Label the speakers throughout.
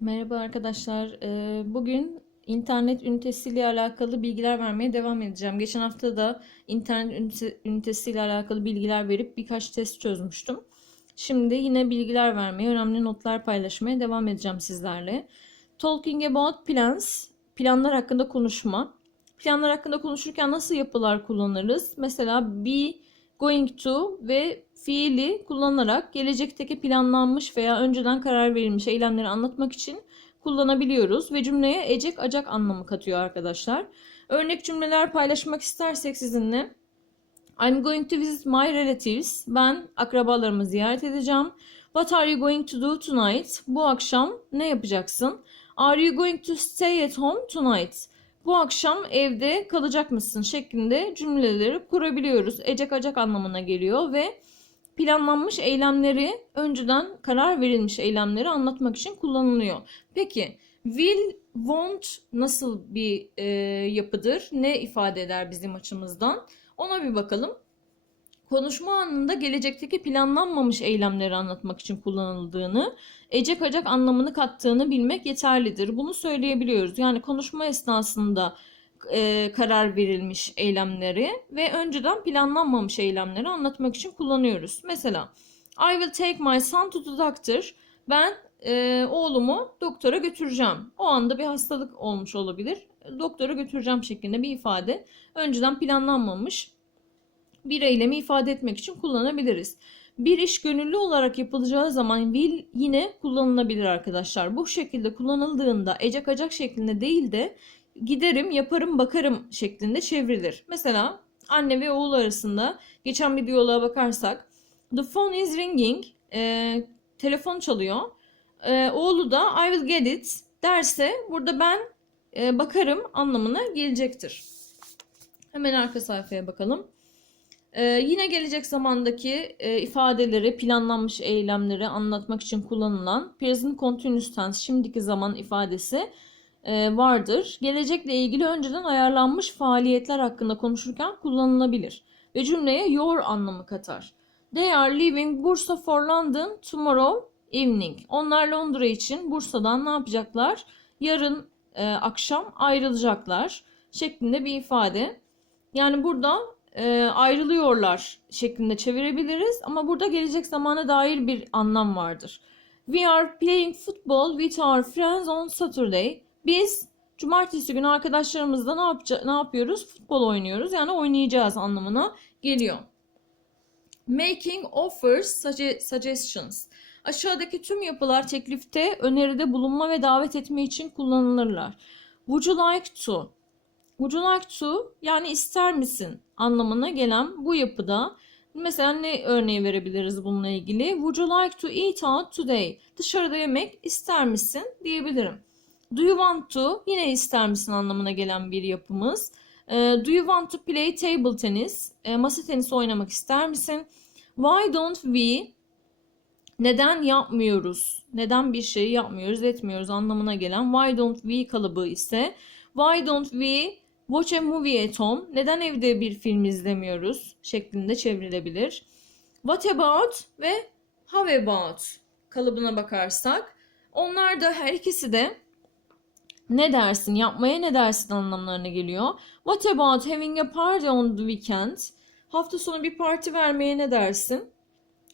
Speaker 1: Merhaba arkadaşlar. Ee, Bugün internet ünitesiyle alakalı bilgiler vermeye devam edeceğim. Geçen hafta da internet ünite- ünitesiyle alakalı bilgiler verip birkaç test çözmüştüm. Şimdi yine bilgiler vermeye, önemli notlar paylaşmaya devam edeceğim sizlerle. Talking about plans, planlar hakkında konuşma. Planlar hakkında konuşurken nasıl yapılar kullanırız? Mesela be, going to ve fiili kullanarak gelecekteki planlanmış veya önceden karar verilmiş eylemleri anlatmak için kullanabiliyoruz ve cümleye ecek acak anlamı katıyor arkadaşlar. Örnek cümleler paylaşmak istersek sizinle I'm going to visit my relatives. Ben akrabalarımı ziyaret edeceğim. What are you going to do tonight? Bu akşam ne yapacaksın? Are you going to stay at home tonight? Bu akşam evde kalacak mısın? şeklinde cümleleri kurabiliyoruz. Ecek acak anlamına geliyor ve planlanmış eylemleri, önceden karar verilmiş eylemleri anlatmak için kullanılıyor. Peki, will, want nasıl bir e, yapıdır? Ne ifade eder bizim açımızdan? Ona bir bakalım. Konuşma anında gelecekteki planlanmamış eylemleri anlatmak için kullanıldığını, ecek acak anlamını kattığını bilmek yeterlidir. Bunu söyleyebiliyoruz. Yani konuşma esnasında e, karar verilmiş eylemleri ve önceden planlanmamış eylemleri anlatmak için kullanıyoruz. Mesela I will take my son to the doctor. Ben e, oğlumu doktora götüreceğim. O anda bir hastalık olmuş olabilir. Doktora götüreceğim şeklinde bir ifade önceden planlanmamış bir eylemi ifade etmek için kullanabiliriz. Bir iş gönüllü olarak yapılacağı zaman will yine kullanılabilir arkadaşlar. Bu şekilde kullanıldığında ecek acak şeklinde değil de giderim, yaparım, bakarım şeklinde çevrilir. Mesela anne ve oğul arasında geçen bir diyaloğa bakarsak The phone is ringing. e, telefon çalıyor. E, oğlu da I will get it derse burada ben e, bakarım anlamına gelecektir. Hemen arka sayfaya bakalım. Ee, yine gelecek zamandaki e, ifadeleri, planlanmış eylemleri anlatmak için kullanılan present continuous tense, şimdiki zaman ifadesi vardır. Gelecekle ilgili önceden ayarlanmış faaliyetler hakkında konuşurken kullanılabilir ve cümleye your anlamı katar. They are leaving Bursa for London tomorrow evening. Onlar Londra için Bursa'dan ne yapacaklar? Yarın e, akşam ayrılacaklar şeklinde bir ifade. Yani burada e, ayrılıyorlar şeklinde çevirebiliriz ama burada gelecek zamana dair bir anlam vardır. We are playing football with our friends on Saturday. Biz cumartesi günü arkadaşlarımızla ne, yapca- ne yapıyoruz? Futbol oynuyoruz. Yani oynayacağız anlamına geliyor. Making offers, sugge- suggestions. Aşağıdaki tüm yapılar teklifte, öneride bulunma ve davet etme için kullanılırlar. Would you like to? Would you like to yani ister misin anlamına gelen bu yapıda mesela ne örneği verebiliriz bununla ilgili? Would you like to eat out today? Dışarıda yemek ister misin diyebilirim. Do you want to yine ister misin anlamına gelen bir yapımız. Ee, do you want to play table tennis? Ee, masa tenisi oynamak ister misin? Why don't we neden yapmıyoruz? Neden bir şey yapmıyoruz, etmiyoruz anlamına gelen why don't we kalıbı ise why don't we watch a movie at home? Neden evde bir film izlemiyoruz? şeklinde çevrilebilir. What about ve how about kalıbına bakarsak onlar da her ikisi de ne dersin, yapmaya ne dersin anlamlarına geliyor. What about having a party on the weekend? Hafta sonu bir parti vermeye ne dersin?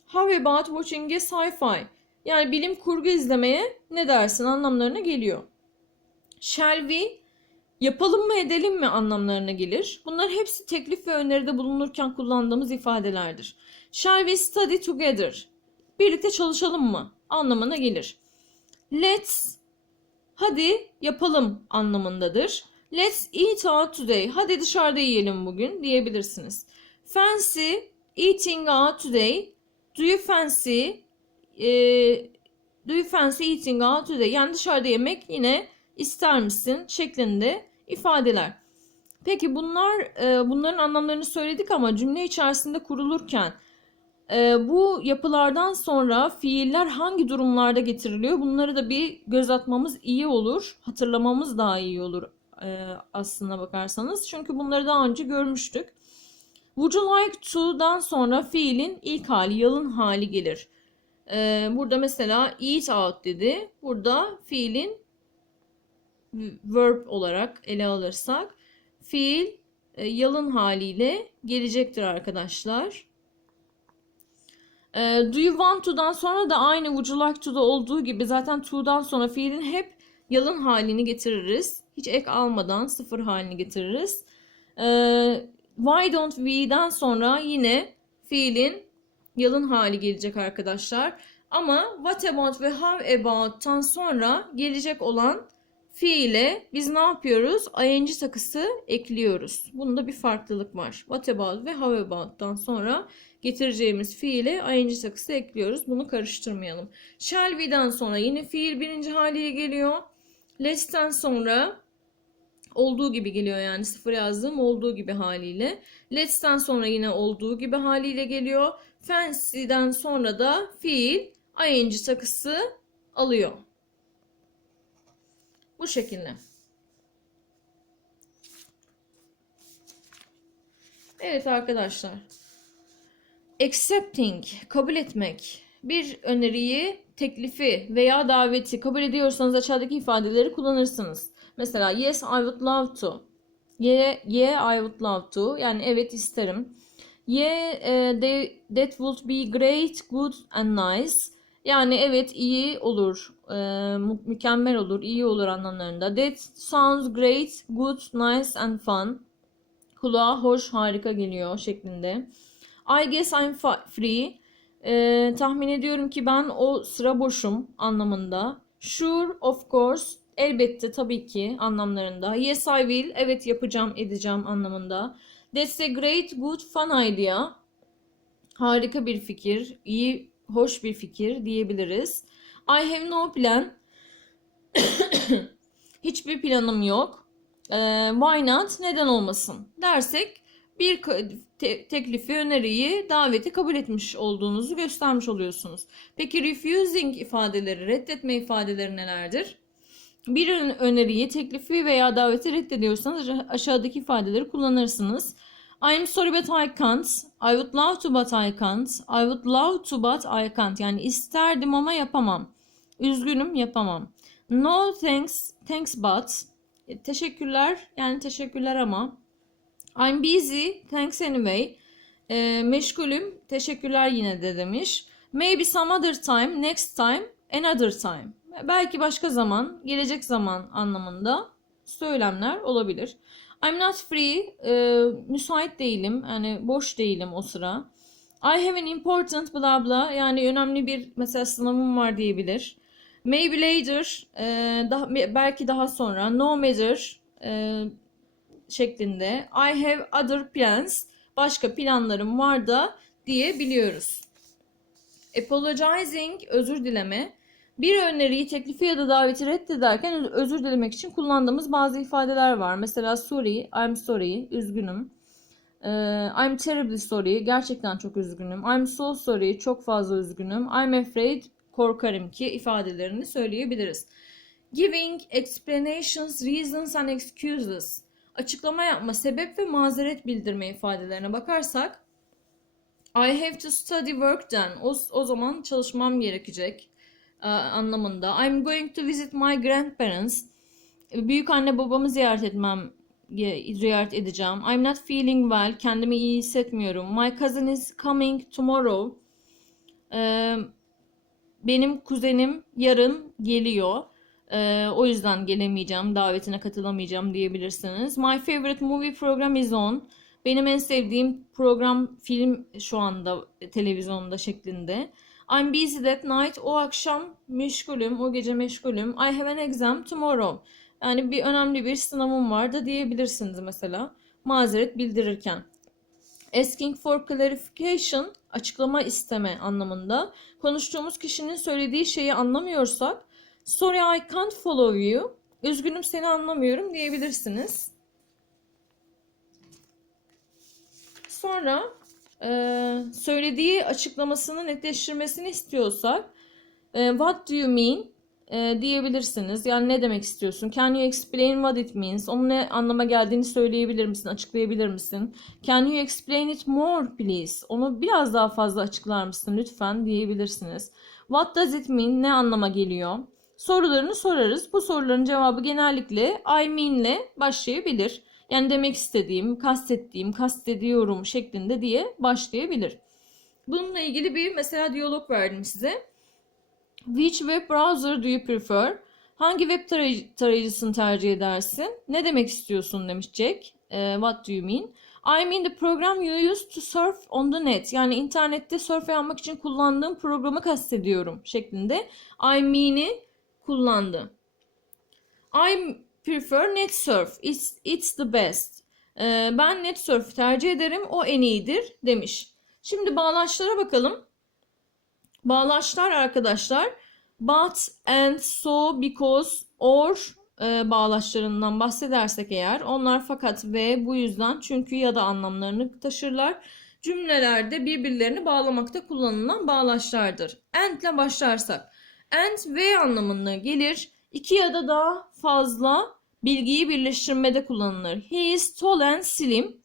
Speaker 1: How about watching a sci-fi? Yani bilim kurgu izlemeye ne dersin anlamlarına geliyor. Shall we? Yapalım mı edelim mi anlamlarına gelir. Bunlar hepsi teklif ve öneride bulunurken kullandığımız ifadelerdir. Shall we study together? Birlikte çalışalım mı anlamına gelir. Let's hadi yapalım anlamındadır. Let's eat out today. Hadi dışarıda yiyelim bugün diyebilirsiniz. Fancy eating out today. Do you fancy e, do you fancy eating out today? Yani dışarıda yemek yine ister misin şeklinde ifadeler. Peki bunlar e, bunların anlamlarını söyledik ama cümle içerisinde kurulurken e, bu yapılardan sonra fiiller hangi durumlarda getiriliyor? Bunları da bir göz atmamız iyi olur. Hatırlamamız daha iyi olur e, aslına bakarsanız. Çünkü bunları daha önce görmüştük. Would you like to'dan sonra fiilin ilk hali, yalın hali gelir. Ee, burada mesela eat out dedi. Burada fiilin verb olarak ele alırsak fiil e, yalın haliyle gelecektir arkadaşlar. E, do you want to'dan sonra da aynı would you like to'da olduğu gibi zaten to'dan sonra fiilin hep yalın halini getiririz. Hiç ek almadan sıfır halini getiririz. E, why don't we'den sonra yine fiilin yalın hali gelecek arkadaşlar. Ama what about ve how about'tan sonra gelecek olan fiile biz ne yapıyoruz? ing takısı ekliyoruz. Bunda bir farklılık var. What about ve how about'tan sonra getireceğimiz fiile ing takısı ekliyoruz. Bunu karıştırmayalım. Shall we'den sonra yine fiil birinci haliyle geliyor. Let'ten sonra olduğu gibi geliyor yani sıfır yazdığım olduğu gibi haliyle. Let'ten sonra yine olduğu gibi haliyle geliyor. Fancy'den sonra da fiil ing takısı alıyor. Bu şekilde. Evet arkadaşlar. Accepting, kabul etmek. Bir öneriyi, teklifi veya daveti kabul ediyorsanız aşağıdaki ifadeleri kullanırsınız. Mesela yes I would love to. Yeah, yeah I would love to. Yani evet isterim. Yeah, they, that would be great, good and nice. Yani evet iyi olur, e, mükemmel olur, iyi olur anlamlarında. That sounds great, good, nice and fun. Kulağa hoş, harika geliyor şeklinde. I guess I'm free. E, tahmin ediyorum ki ben o sıra boşum anlamında. Sure, of course, elbette tabii ki anlamlarında. Yes I will, evet yapacağım, edeceğim anlamında. That's a great, good, fun idea. Harika bir fikir, iyi hoş bir fikir diyebiliriz. I have no plan. Hiçbir planım yok. Ee, why not? Neden olmasın? Dersek bir te- teklifi, öneriyi, daveti kabul etmiş olduğunuzu göstermiş oluyorsunuz. Peki refusing ifadeleri, reddetme ifadeleri nelerdir? Bir öneriyi, teklifi veya daveti reddediyorsanız aşağıdaki ifadeleri kullanırsınız. I'm sorry but I can't. I would love to but I can't. I would love to but I can't. Yani isterdim ama yapamam. Üzgünüm yapamam. No thanks. Thanks but. E, teşekkürler. Yani teşekkürler ama. I'm busy. Thanks anyway. E, meşgulüm. Teşekkürler yine de demiş. Maybe some other time. Next time. Another time. Belki başka zaman. Gelecek zaman anlamında söylemler olabilir. I'm not free. E, müsait değilim. Yani boş değilim o sıra. I have an important bla bla. Yani önemli bir mesela sınavım var diyebilir. Maybe later. E, daha, belki daha sonra. No matter. E, şeklinde. I have other plans. Başka planlarım var da diyebiliyoruz. Apologizing özür dileme. Bir öneriyi, teklifi ya da daveti reddederken özür dilemek için kullandığımız bazı ifadeler var. Mesela sorry, I'm sorry, üzgünüm. Ee, I'm terribly sorry, gerçekten çok üzgünüm. I'm so sorry, çok fazla üzgünüm. I'm afraid, korkarım ki ifadelerini söyleyebiliriz. Giving explanations, reasons and excuses. Açıklama yapma, sebep ve mazeret bildirme ifadelerine bakarsak I have to study work then. O, o zaman çalışmam gerekecek. E, anlamında. I'm going to visit my grandparents. Büyük anne babamı ziyaret etmem ziyaret edeceğim. I'm not feeling well. Kendimi iyi hissetmiyorum. My cousin is coming tomorrow. E, benim kuzenim yarın geliyor. E, o yüzden gelemeyeceğim, davetine katılamayacağım diyebilirsiniz. My favorite movie program is on. Benim en sevdiğim program film şu anda televizyonda şeklinde. I'm busy that night. O akşam meşgulüm. O gece meşgulüm. I have an exam tomorrow. Yani bir önemli bir sınavım var da diyebilirsiniz mesela. Mazeret bildirirken. Asking for clarification açıklama isteme anlamında. Konuştuğumuz kişinin söylediği şeyi anlamıyorsak sorry I can't follow you. Üzgünüm seni anlamıyorum diyebilirsiniz. Sonra e, söylediği açıklamasını netleştirmesini istiyorsak e, what do you mean e, diyebilirsiniz. Yani ne demek istiyorsun? Can you explain what it means? Onun ne anlama geldiğini söyleyebilir misin? Açıklayabilir misin? Can you explain it more please? Onu biraz daha fazla açıklar mısın lütfen diyebilirsiniz. What does it mean? Ne anlama geliyor? Sorularını sorarız. Bu soruların cevabı genellikle I mean ile başlayabilir. Yani demek istediğim, kastettiğim, kastediyorum şeklinde diye başlayabilir. Bununla ilgili bir mesela diyalog verdim size. Which web browser do you prefer? Hangi web tarayıcı, tarayıcısını tercih edersin? Ne demek istiyorsun demiş Jack. Ee, what do you mean? I mean the program you use to surf on the net. Yani internette surf yapmak için kullandığım programı kastediyorum şeklinde. I mean'i kullandı. I prefer net surf. It's, it's the best. Ee, ben net surf tercih ederim. O en iyidir demiş. Şimdi bağlaçlara bakalım. Bağlaçlar arkadaşlar but, and, so, because, or e, bağlaçlarından bahsedersek eğer onlar fakat ve bu yüzden çünkü ya da anlamlarını taşırlar. Cümlelerde birbirlerini bağlamakta kullanılan bağlaçlardır. And ile başlarsak and ve anlamına gelir. İki ya da daha fazla bilgiyi birleştirmede kullanılır. He is tall and slim.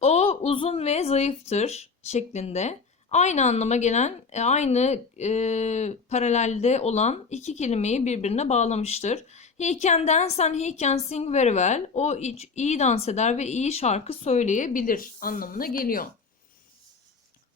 Speaker 1: O uzun ve zayıftır şeklinde aynı anlama gelen, e, aynı e, paralelde olan iki kelimeyi birbirine bağlamıştır. He can dance and he can sing very well. O iyi dans eder ve iyi şarkı söyleyebilir anlamına geliyor.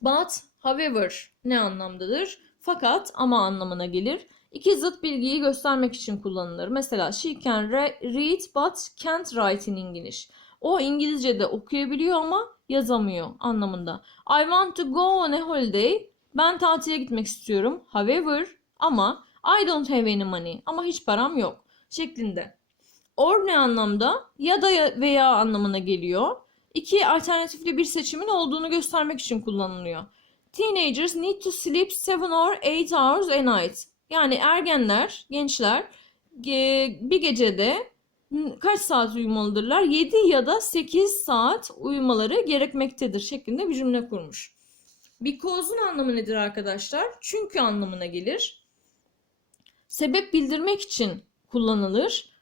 Speaker 1: But, however ne anlamdadır? Fakat ama anlamına gelir. İki zıt bilgiyi göstermek için kullanılır. Mesela she can read but can't write in English. O İngilizce'de okuyabiliyor ama yazamıyor anlamında. I want to go on a holiday. Ben tatile gitmek istiyorum. However ama I don't have any money. Ama hiç param yok şeklinde. Or ne anlamda? Ya da veya anlamına geliyor. İki alternatifli bir seçimin olduğunu göstermek için kullanılıyor. Teenagers need to sleep 7 or 8 hours a night. Yani ergenler, gençler bir gecede kaç saat uyumalıdırlar? 7 ya da 8 saat uyumaları gerekmektedir şeklinde bir cümle kurmuş. Because'un anlamı nedir arkadaşlar? Çünkü anlamına gelir. Sebep bildirmek için kullanılır.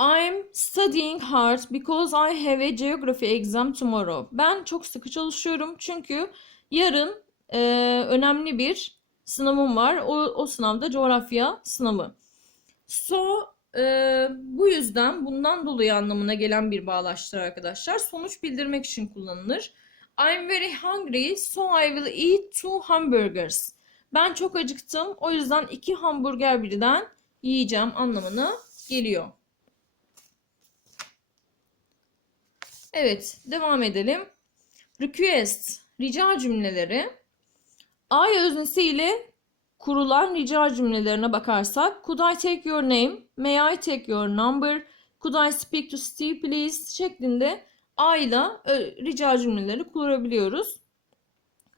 Speaker 1: I'm studying hard because I have a geography exam tomorrow. Ben çok sıkı çalışıyorum çünkü yarın e, önemli bir sınavım var. O, o sınavda coğrafya sınavı. So ee, bu yüzden bundan dolayı anlamına gelen bir bağlaçtır arkadaşlar. Sonuç bildirmek için kullanılır. I'm very hungry so I will eat two hamburgers. Ben çok acıktım o yüzden iki hamburger birden yiyeceğim anlamına geliyor. Evet devam edelim. Request rica cümleleri. I öznesi ile kurulan rica cümlelerine bakarsak Could I take your name? May I take your number? Could I speak to Steve please? şeklinde I ile rica cümleleri kurabiliyoruz.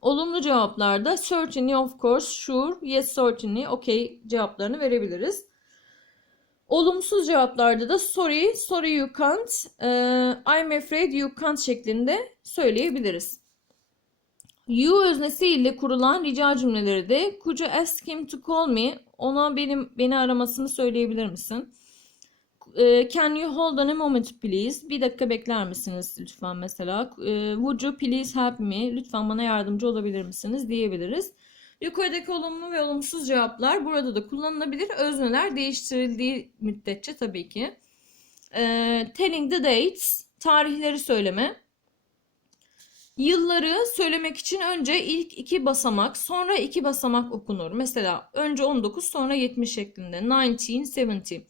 Speaker 1: Olumlu cevaplarda certainly, of course, sure, yes, certainly, okay cevaplarını verebiliriz. Olumsuz cevaplarda da sorry, sorry you can't, I'm afraid you can't şeklinde söyleyebiliriz. You öznesi ile kurulan rica cümleleri de could you ask him to call me? Ona benim beni aramasını söyleyebilir misin? Ee, can you hold on a moment please? Bir dakika bekler misiniz lütfen mesela? Ee, would you please help me? Lütfen bana yardımcı olabilir misiniz? diyebiliriz. Yukarıdaki olumlu ve olumsuz cevaplar burada da kullanılabilir. Özneler değiştirildiği müddetçe tabii ki. Ee, telling the dates, tarihleri söyleme. Yılları söylemek için önce ilk iki basamak sonra iki basamak okunur. Mesela önce 19 sonra 70 şeklinde. 1970.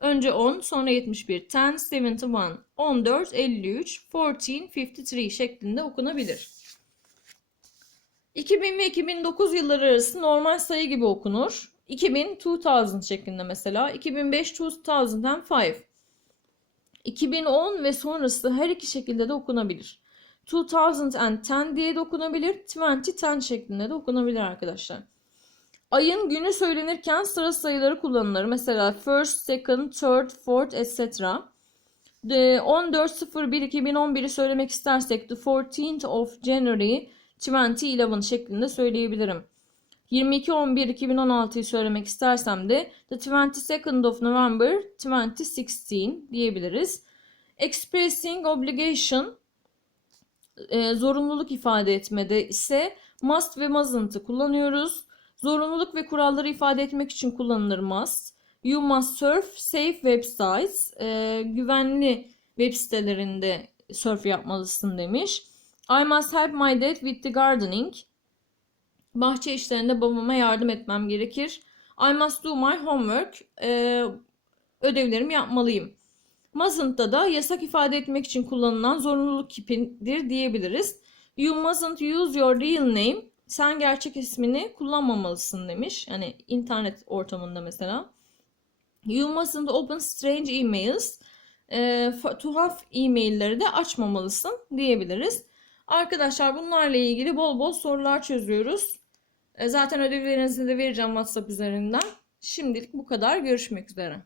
Speaker 1: Önce 10 sonra 71. 10, 71. 14, 53. 14, 53 şeklinde okunabilir. 2000 ve 2009 yılları arası normal sayı gibi okunur. 2000, 2000 şeklinde mesela. 2005, 2005. 2010 ve sonrası her iki şekilde de okunabilir. 2010 diye de okunabilir. 2010 şeklinde de okunabilir arkadaşlar. Ayın günü söylenirken sıra sayıları kullanılır. Mesela first, second, third, fourth, etc. 14.01.2011'i söylemek istersek the 14th of January 2011 şeklinde söyleyebilirim. 22.11.2016'yı söylemek istersem de the 22nd of November 2016 diyebiliriz. Expressing obligation e, zorunluluk ifade etmede ise must ve mustn't'ı kullanıyoruz. Zorunluluk ve kuralları ifade etmek için kullanılır must. You must surf safe websites. Ee, güvenli web sitelerinde surf yapmalısın demiş. I must help my dad with the gardening. Bahçe işlerinde babama yardım etmem gerekir. I must do my homework. Ee, ödevlerimi yapmalıyım. Mustn'ta da yasak ifade etmek için kullanılan zorunluluk kipidir diyebiliriz. You mustn't use your real name. Sen gerçek ismini kullanmamalısın demiş. Yani internet ortamında mesela. You mustn't open strange emails. E, tuhaf e-mailleri de açmamalısın diyebiliriz. Arkadaşlar bunlarla ilgili bol bol sorular çözüyoruz. E, zaten ödevlerinizi de vereceğim WhatsApp üzerinden. Şimdilik bu kadar. Görüşmek üzere.